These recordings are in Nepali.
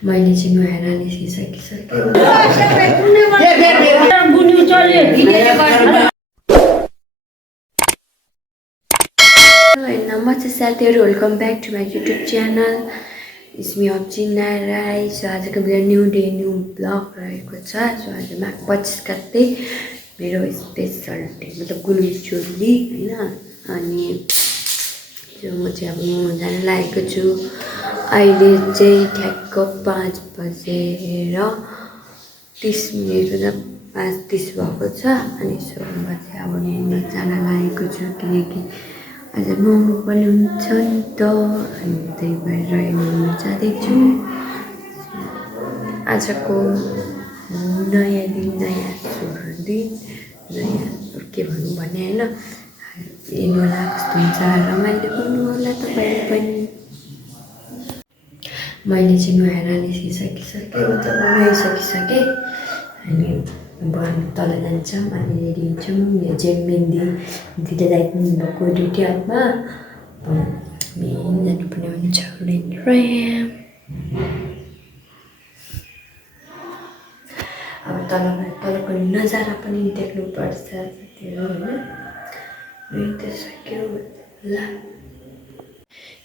मैले चाहिँ नुहाएर निस्किसकिसकेँ। नमस्ते साथीहरू, welcome back to my YouTube channel. It's me Abjina Rai. So आजको video new day new blog रहेको छ। सो आज माघ 25 गते मेरो स्पेसल डे, मतलब गुल्मी चोली होइन। अनि जो म चाहिँ अब नुहाउन जान लागेको छु। अहिले चाहिँ ठ्याक्क 5:30 मतलब 5:30 भएको छ। अनि सो म चाहिँ अब नुहाउन जान लागेको छु, किनकि आज नुहाउनु पनि हुन्छ नि त। अनि त्यही भएर नुहाउन जाँदैछु। आजको नयाँ दिन, नयाँ सुरु दिन, नयाँ के भनौँ भने होइन, हेर्नु होला कस्तो हुन्छ, रमाइलो गर्नु होला तपाईँले पनि। मैले चाहिँ नुहाएर निस्किसकेँ, मतलब नुहाइसकिसकेँ। अनि अब तल जान्छौँ, अनि रेडी हुन्छौँ। यहाँ चाहिँ मेहन्दी दिँदा जाइदिनु भएको ड्युटी हातमा। मेन जानुपर्ने हुन्छ अब तलको नजारा पनि देख्नुपर्छ साथीहरू होइन। त सक्यो होला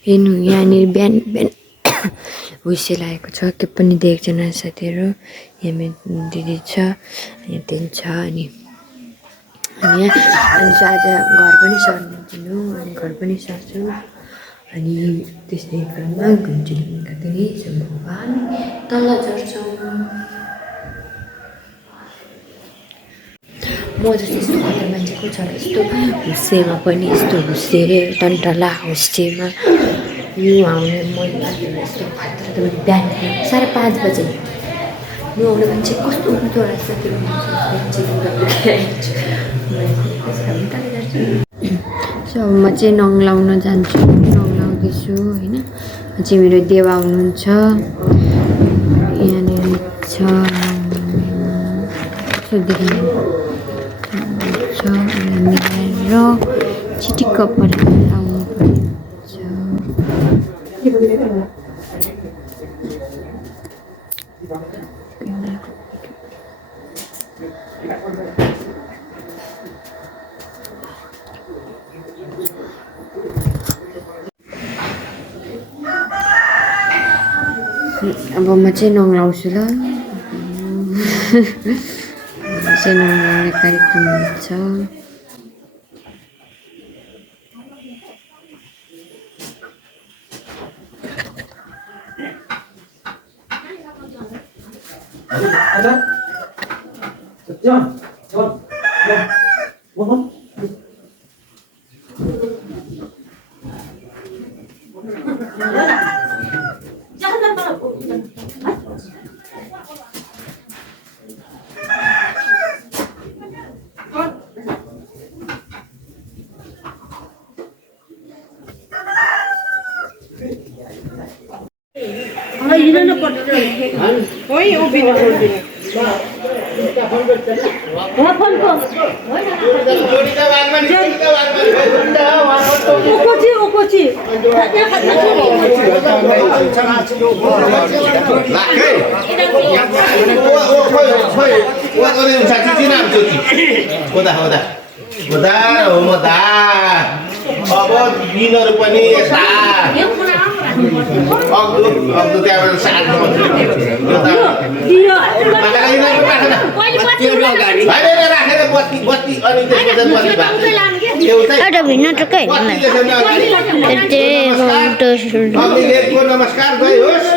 हेर्नु, यहाँनिर बिहान बिहान हुइसेल आएको छ, त्यो पनि देख्दैन साथीहरू। यहाँ मेरो दिदी छ, यहाँ त्यहाँ छ। अनि यहाँ आज घर पनि सर्नु दिनु, अनि घर पनि सर्छु। अनि त्यसै क्रममा घुम्चुलिङका पनि हामी तल झर्छौँ। म जस्तो यस्तो खतरा मान्छे को छ, यस्तो हुस्सेमा पनि यस्तो हुस्से टन्टला हुस्सेमा नुहाउने मन यस्तो खतरा। त बिहान 5:30 बजे नुहाउने मान्छे कस्तो हुँदो रहेछ त्यो सो म चाहिँ नङ लाउन जान्छु, नङ लाउँदैछु होइन। चाहिँ मेरो देवा हुनुहुन्छ यहाँनिर छ, मिलाएर चिटिक्क परेर लाउनु पर्ने अब म चाहिँ नङ लाउँछु ल। चाहिँ नङ लाउने कार्यक्रम हुन्छ। अब दिनहरू पनि यस्ता अग्दो त्यहाँबाट साथ राखेर बत्ती अनि एउटा भिन्न टुक्कै नमस्कार जय होस्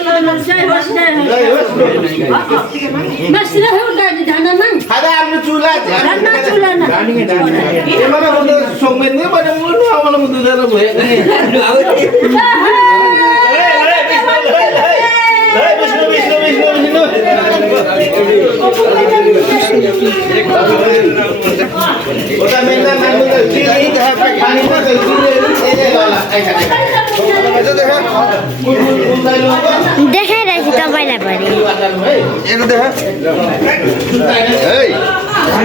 खादा आफ्नो चुला सोमेन्ने बनाउनु आउनु मुदुदर भयो विष्णु विष्णु विष्णु विष्णु ओटा मेला मान्नु त चिली खानी न देखाइरहेछु तपाईँलाई भने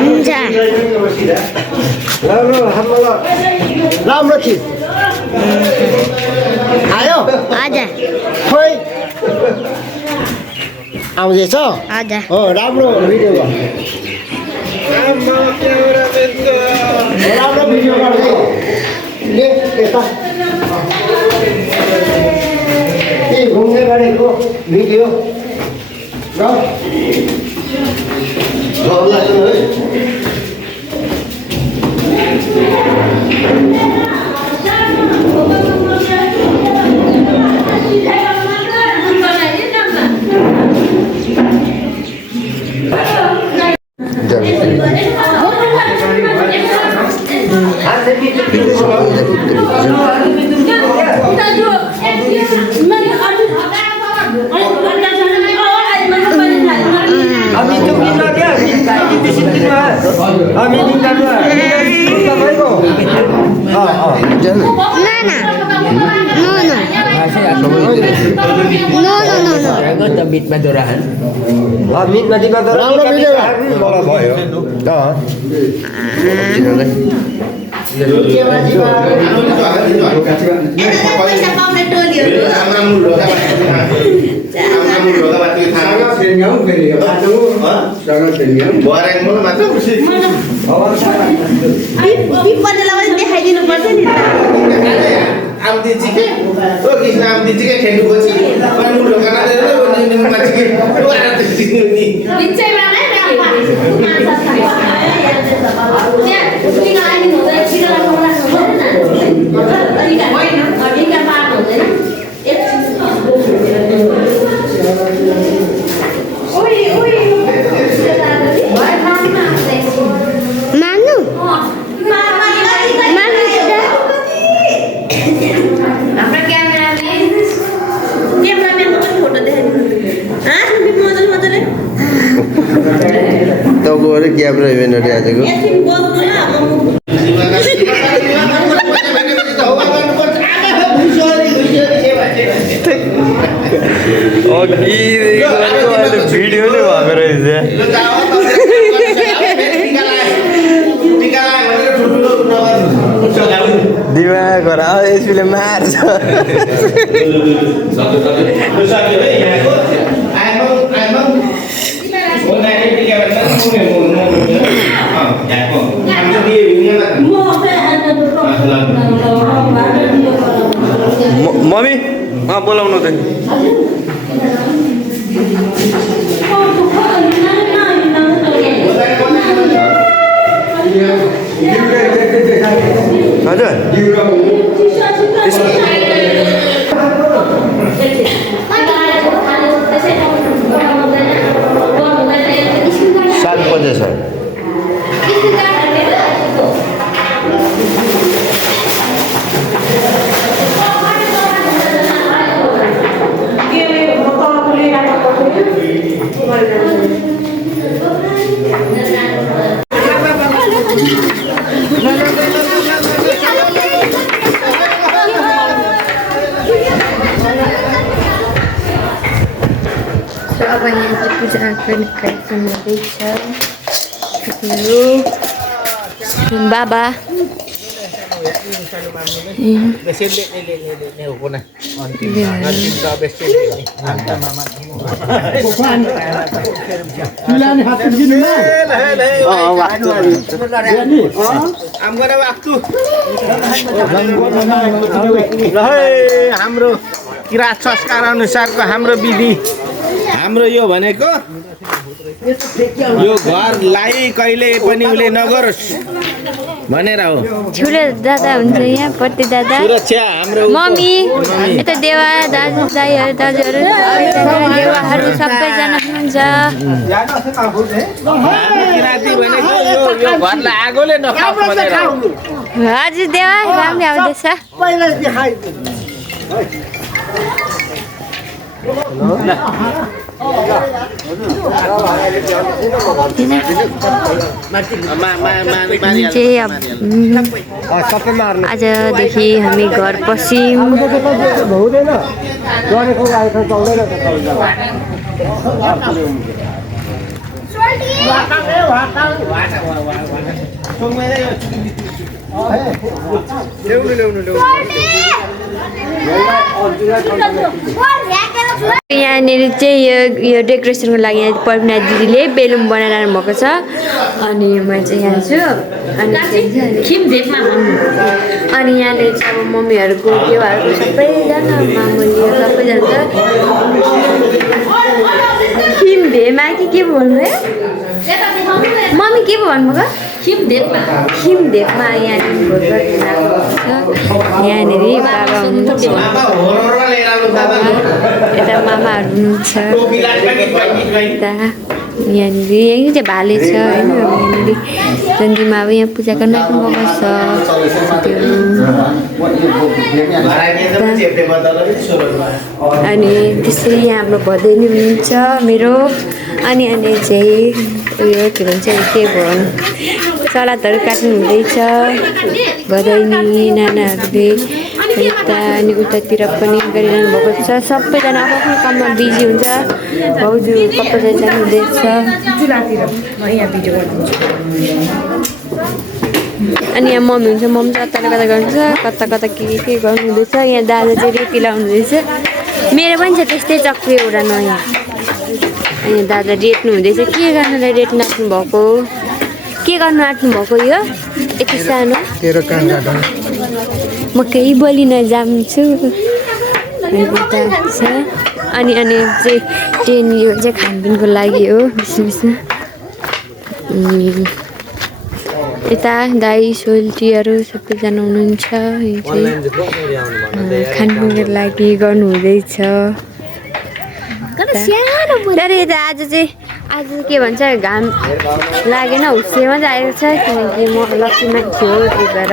हुन्छ राम्रो थियो आयो हजुर खोइ आउँदैछ हजुर हो राम्रो भिडियो गर्नु राम्रो भिडियो गर्नु ले यता घुम्ने गरेको भिडियो ल Mic madurahan. मिट नदीमा त राम्रो भिडियो Bola भयो. पैसा पाउने टोलीहरू पिपललाई पनि देखाइदिनु पर्छ नि मान्नु त गएर क्यामेरा इभेन्टहरू आजको भिडियो नै भएको रहेछ दिमाग यसले मार्छ मम्मी बोलाउनु त हजुर 7 बजे सर अब यहाँ पूजा गर्ने कार्यक्रम हुँदैछ बाबा हाम्रो किराँत संस्कार अनुसारको हाम्रो विधि हाम्रो यो भनेको यो घरलाई कहिले पनि उसले नगरोस् भनेर हो ठुलो दादा हुन्छ यहाँ पट्टि दादा सुरक्षा हाम्रो मम्मी यता देवा दाजुभाइहरू दाजुहरू देवाहरू सबैजना हुनुहुन्छ किराँती भनेको यो घरलाई आगोले नखाओस् भनेर हो हजुर देवा राम्रै आउँदैछ आजदेखि हामी घर पस्यौँ ल्याउनु यहाँनिर चाहिँ यो डेकोरेसनको लागि प्रवीणा दिदीले बेलुन बनाइरहनु भएको छ अनि म चाहिँ यहाँ छु अनि यहाँनिर चाहिँ अब मम्मीहरूको देवाहरूको सबैजना मामुली सबैजना खिमधेमा के पो भन्नुभयो मम्मी के पो भन्नुभयो खिमधेपमा यहाँनिर भोट गरिरहेको छ यहाँनिर बाबा हुनुहुन्छ यता मामाहरू हुनुहुन्छ यता यहाँनिर यहीँ चाहिँ भाले छ होइन यहाँनिर चन्द्रमा अब यहाँ पूजा गर्न पनि भएको छ अनि त्यसरी यहाँ हाम्रो भदैनी हुनुहुन्छ मेरो अनि यहाँनिर चाहिँ उयो के भन्छ के भन्नु सलादहरू काट्नु हुँदैछ भदैनी नानाहरूले यता अनि उतातिर पनि गरिरहनु भएको छ सबैजना आफ्नो काममा बिजी हुन्छ भाउजू कपडा जानु हुँदैछ अनि यहाँ मम्मी हुन्छ मम्मी चाहिँ कता कता गर्नुहुन्छ कता कता के गर्नु हुँदैछ यहाँ दादा चाहिँ रेती लाउनु हुँदैछ मेरो पनि छ त्यस्तै चक्री एउटा नयाँ अनि दादा रेट्नु हुँदैछ के गर्नुलाई रेट्नु आँट्नु भएको के गर्नु आँट्नु भएको यो यति सानो म केही बोलिन जान्छु अनि चाहिँ ट्रेन यो चाहिँ खानपिनको लागि हो बिचमा यता दाई सोल्टीहरू सबैजना हुनुहुन्छ यो चाहिँ खानपिनको लागि गर्नुहुँदैछ तर यता आज के भन्छ घाम लागेन हुस्सेमा चाहिँ आएको छ किनकि म लक्ष्मी मान्छे हो त्यही भएर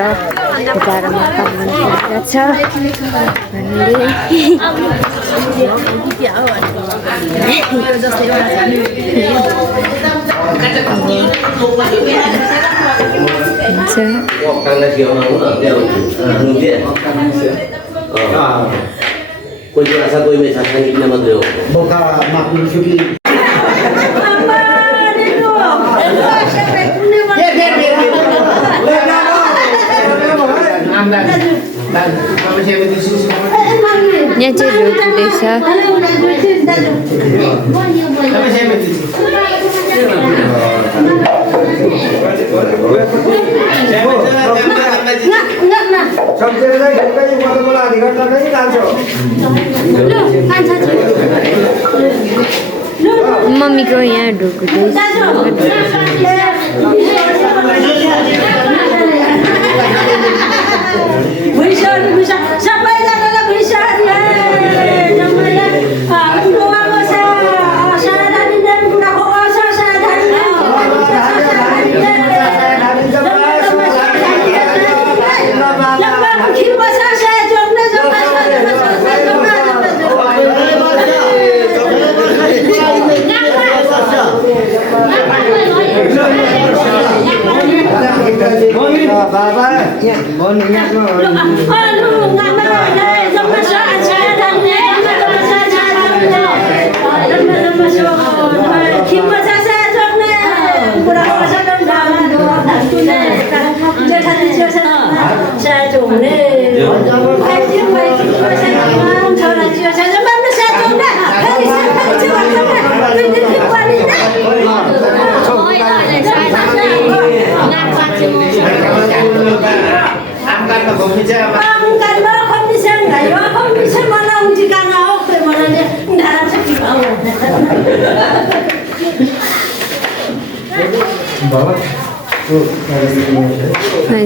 जाडोमा काम गर्नु छ कोही आशा कोही मेछा सांगितलं मात्र हो बोका मागून सुटली यहाँ चाहिँ ढोक्दैछ मम्मीको यहाँ ढोक्दैछ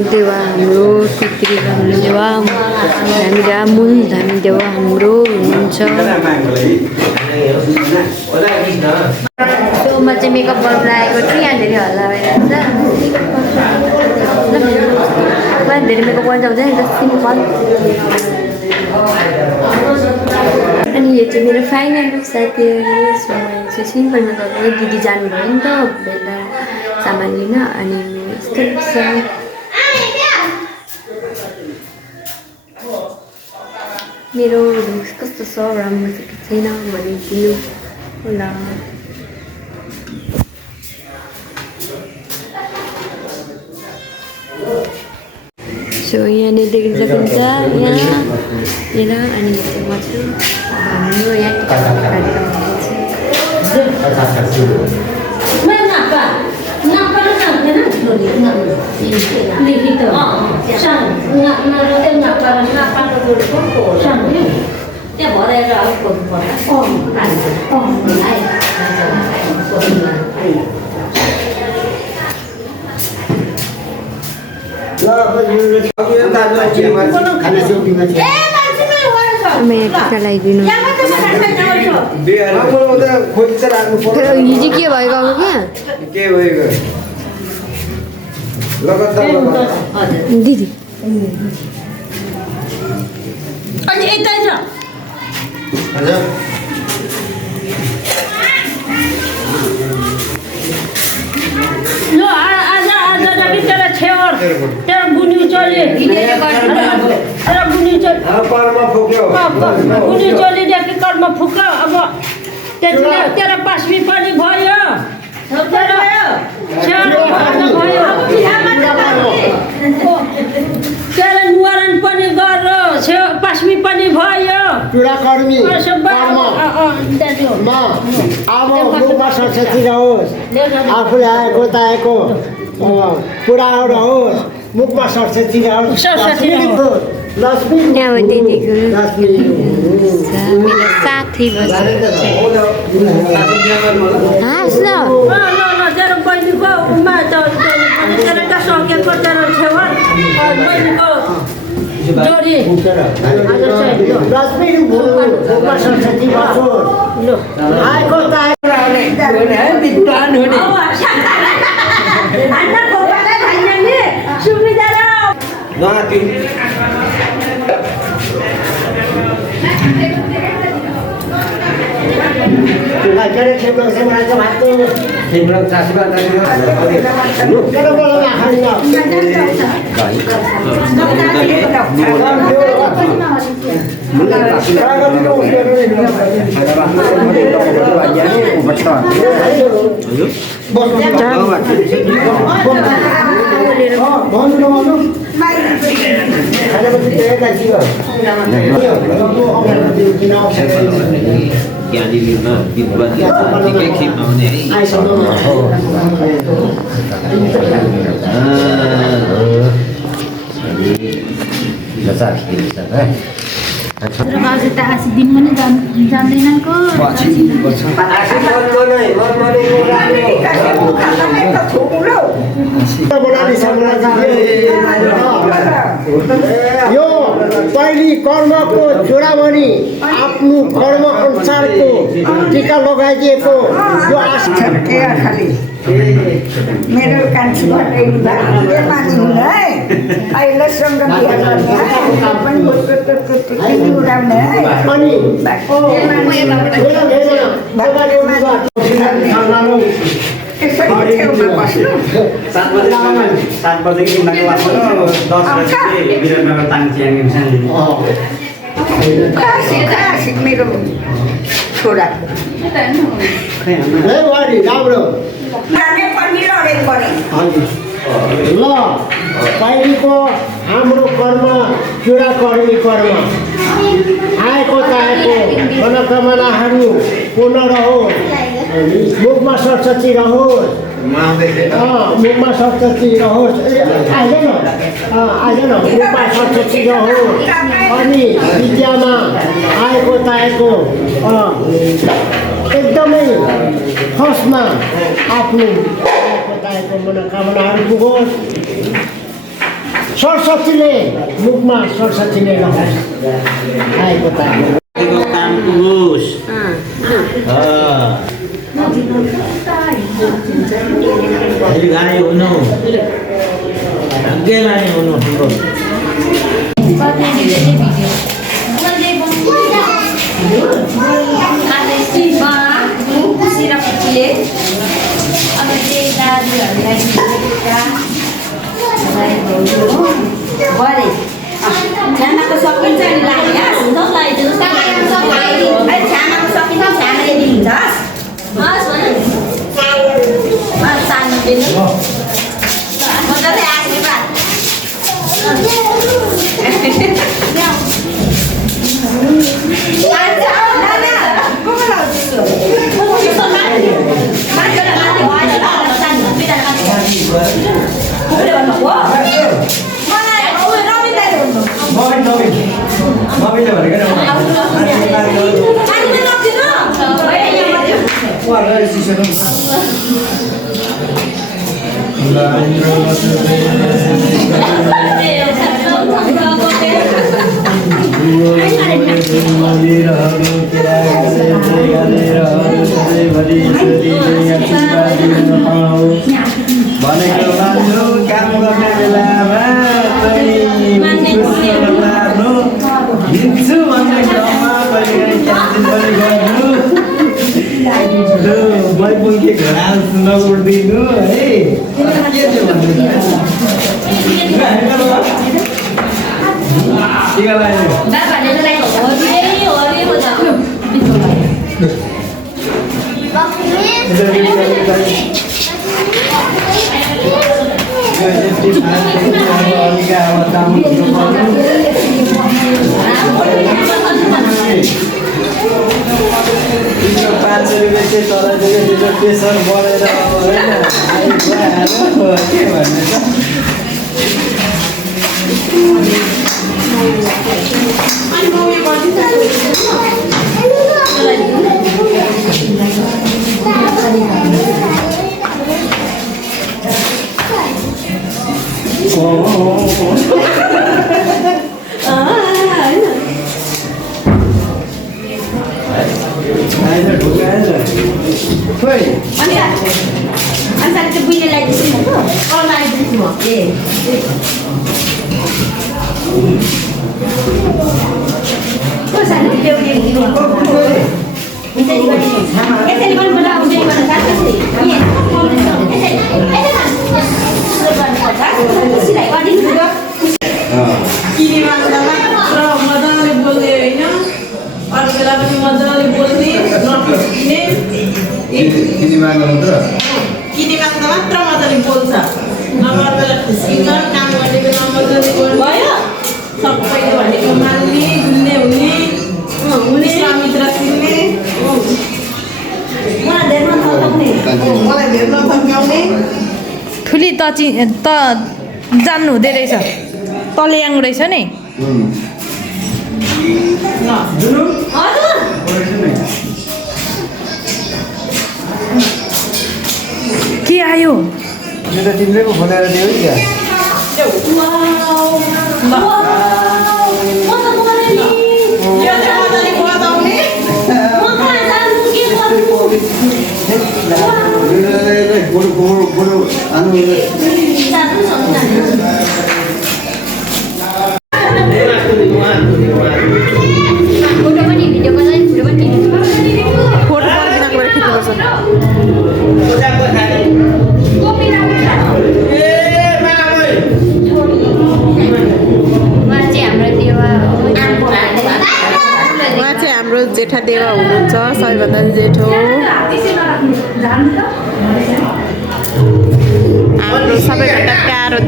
देवा हाम्रो पितृ हाम्रो देवा मूल धामी देवा हाम्रो हुनुहुन्छ म चाहिँ मेकअप गर्नु आएको छु यहाँ धेरै हल्ला भइरहेको छ धेरै मेकअप गर्नु हुन्छ नि त सिम्पल अनि यो चाहिँ मेरो फाइनल साथीहरू चाहिँ सिम्पल मेकअप दिदी जानुभयो नि त बेला सामान लिन अनि यस्तो छ मेरो लुक्स कस्तो छ राम्रो छ कि छैन भनिदिनु होला सो सो यहाँनिर देख्न सक्नुहुन्छ यहाँ हेर अनि म छु हाम्रो यहाँ टिकाको कार्यक्रम हामी यहाँ टिका लगाइदिनु हिजो के भएको क्या दिदी तेरा बुनी चले अरे बुनी चल बुनी चली देखि कर्म फुक अब तेरा पासमी पनि भयो तेरा निवारण पनि गर पासमी पनि भयो कर्मी अब मुखमा सरस्वती रहोस् आफूले आएको ताएको पुरा रहोस् मुखमा सरस्वती रहोस् लक्ष्मी यहाँ दिदीको मेरो साथी बसेको हाँस न तेरो बहिनीको उमा तेरो कसौकेको तेरो छेवा बहिनीको जोडी लक्ष्मी मुखमा सरस्वती बसोस् आएको ताएको बाजे त आसी दिन पनि जान्दैनन् को यो पहली कर्मको चुडामणि आफ्नो कर्म अनुसारको टीका लगाइदिएको यो खाली मेरो कान्छी भन्ने मानि हुन है अहिलेसम्म बिहा गर्ने उडाउने है अनि सात बजे कि 10 बजे विराटनगर ताङच्याङ मेरो छोरा राम्रो ल पहिलेको हाम्रो कर्म चुडा कर्मी कर्म आएको ताएको मनोकामनाहरू पूर्ण रहोस् मुखमा सरस्वती रहोस् मुखमा सरस्वती रहोस् आइज न मुखमा सरस्वती रहोस् अनि विद्यामा आएको ताएको एकदमै फर्स्टमा आफ्नो आएको मनोकामनाहरू पुगोस् सरस्वतीले मुखमा सरस्वती नै रहोस् आएको ताएको काम पुगोस् गाई हुनु भाग्यमानी हुनु हाम्रो छानाको सकिन्छ नि लगाइदिनु छानाको सकिन्छ छानाले दिन्छ सानो दिनु मजाले आशीर्वाद भनेको मान्नु काम गर्ने बेलामा मार्नु हिँड्छु भन्ने क्रममा कहिले क्यान्सिल पनि गर्नु मैपुङके घर नउडिदिनु है के थियो भन्नु प्रेसर बढेर के भन्ने किनेमा त मात्र मजाले बोल्छ नम्बर बेला खुसीन्छ काम गर्ने बेला मजाले बोल्नुभयो सबैले भनेको मान्ने घुम्ने हुने हुने मित्र चिन्ने मलाई धेर्न थप्याउने ठुली त जान्नु हुँदै रहेछ तल्याङ रहेछ नि के आयो यो त तिमीले पो खोलेर दियौ नि जेठा देवा हुनुहुन्छ सबैभन्दा जेठो हाम्रो सबैभन्दा प्यारो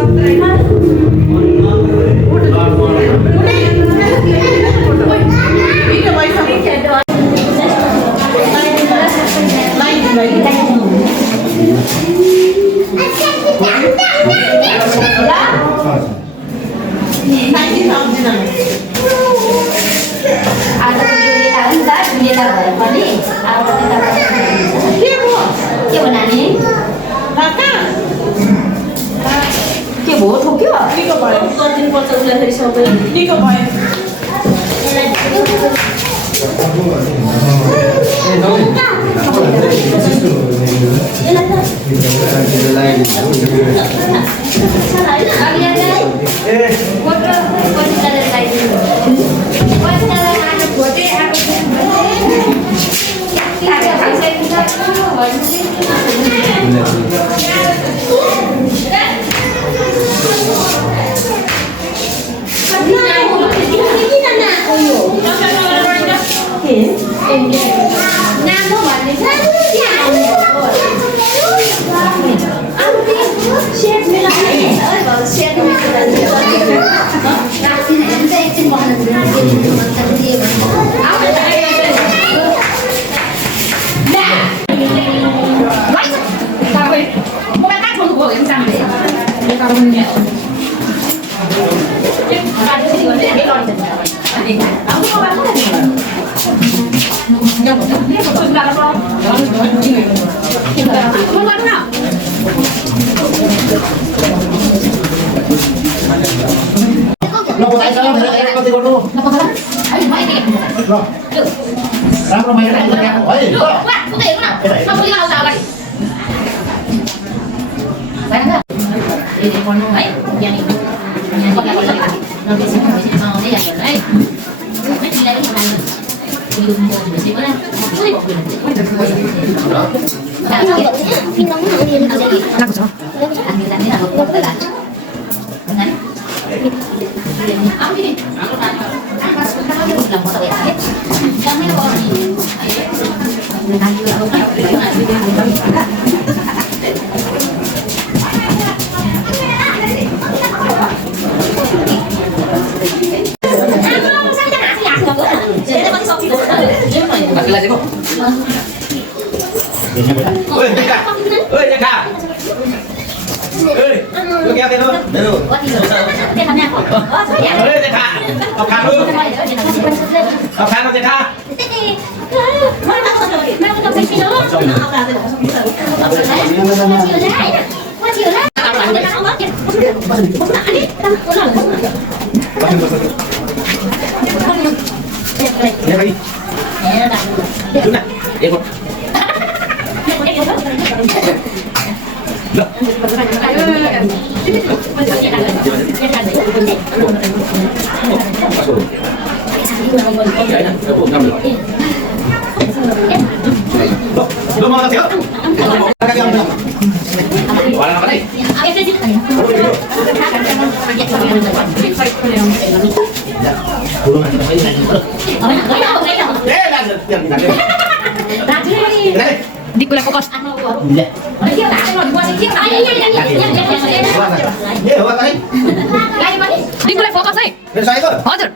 के भयो ठोक्यो निको भयो गरिदिनुपर्छ उसलाई फेरि सबै निको भयो Dik boleh fokus. Dik boleh fokus nih. Hajar.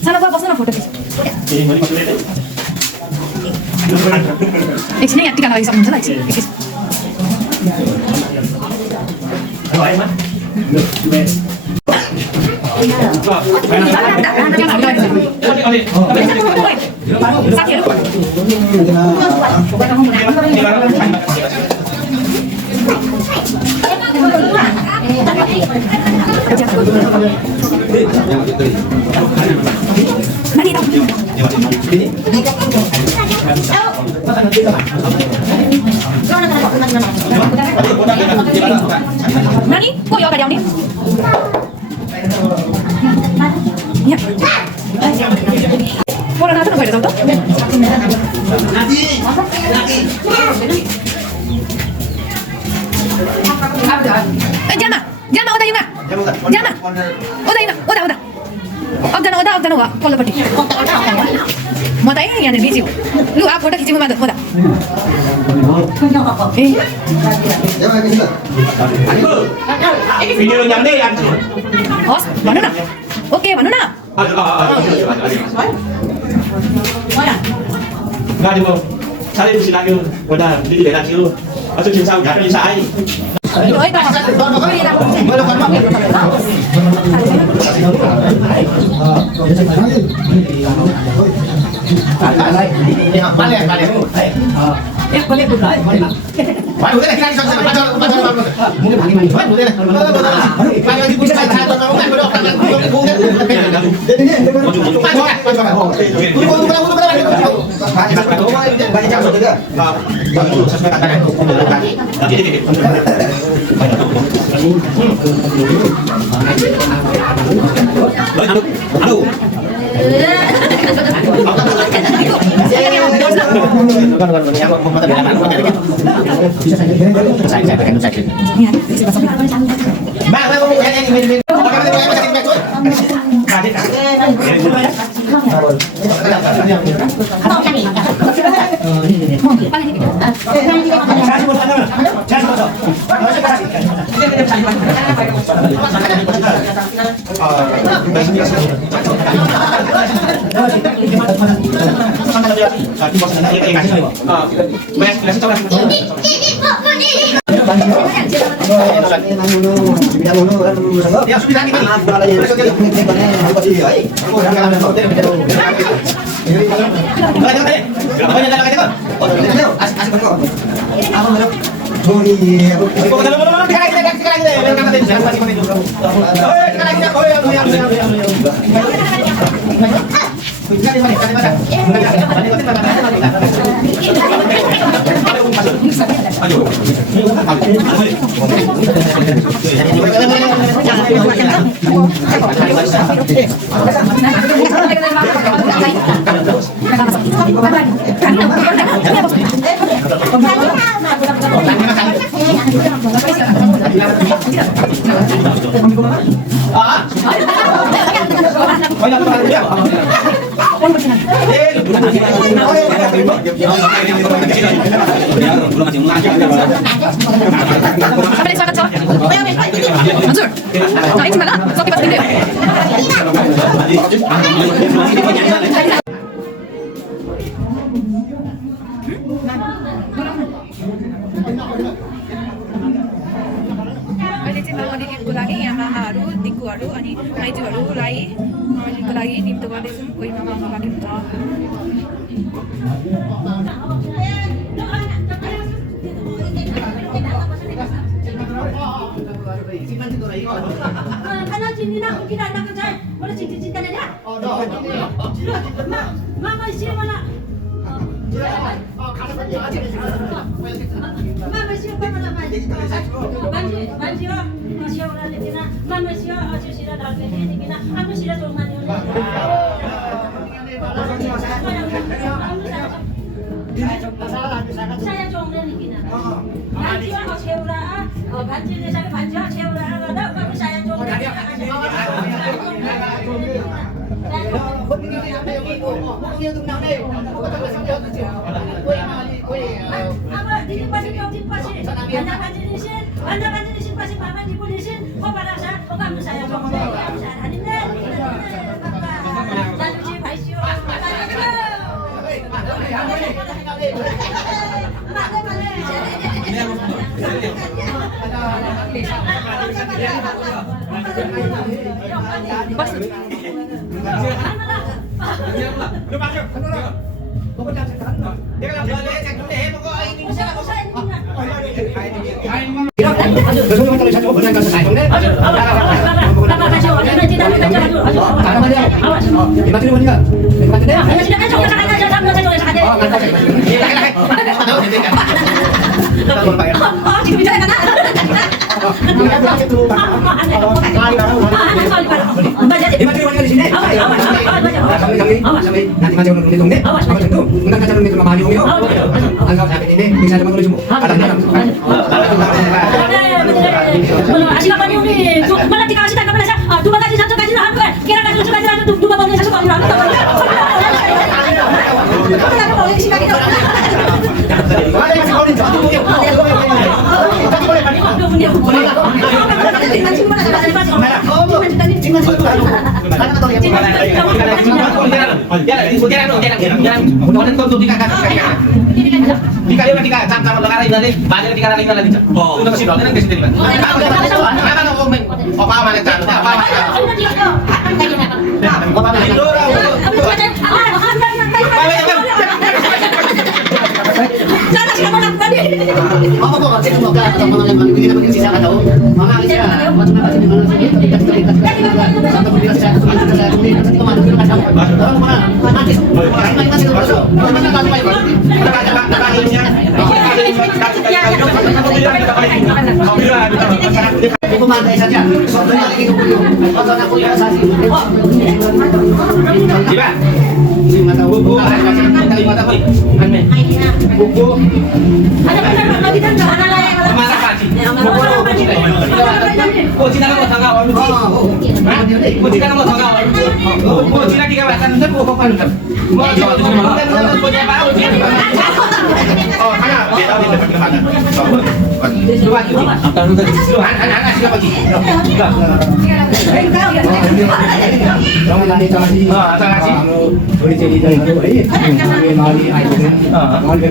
Sana gua bosnya foto gitu. Sini ya, tinggal lagi sama sana. Nani? Kok ya ada nih? Ya. Orang nonton apa ada tonton? Jana, udah Yuna. Jana. Udah Yuna, udah. Abdana wa, kalau pergi. Mau tanya yang ada video. Lu apa foto kecil mana? Udah. Video yang ni yang Os, mana nak? Okey, mana nak? Nggak di mau. Saya di sini lagi. Udah, di lagi lu. Masuk sini sama, jangan bisa ai. अहिले चाहिँ नवनिर्मितको लागि यहाँ मामाहरू दिक्कुहरू अनि माइजूहरूलाई को लागि निम्तो गर्दैछौँ कोही मामा बाँकी हुन्छ Mama Memantai saja. Soalnya lagi kumpul. Kalau aku ya sasi. Coba. Mata buku, kali mata koi. Aneh. Buku. Ada benar lagi dan mana lagi? Mana kaji? Buku. Oh, Cina mau tangga orang Cina. Oh, Cina mau tangga orang Cina. Oh, Cina kita bahkan itu buku apa kan? Mau jual itu semua. Kita mau punya apa? Oh, mana? Kita di depan mana? Dua itu. Anak siapa sih? Kamu tadi kasih. Ah, kasih. Boleh jadi dari itu. Kami mari ayo. Mari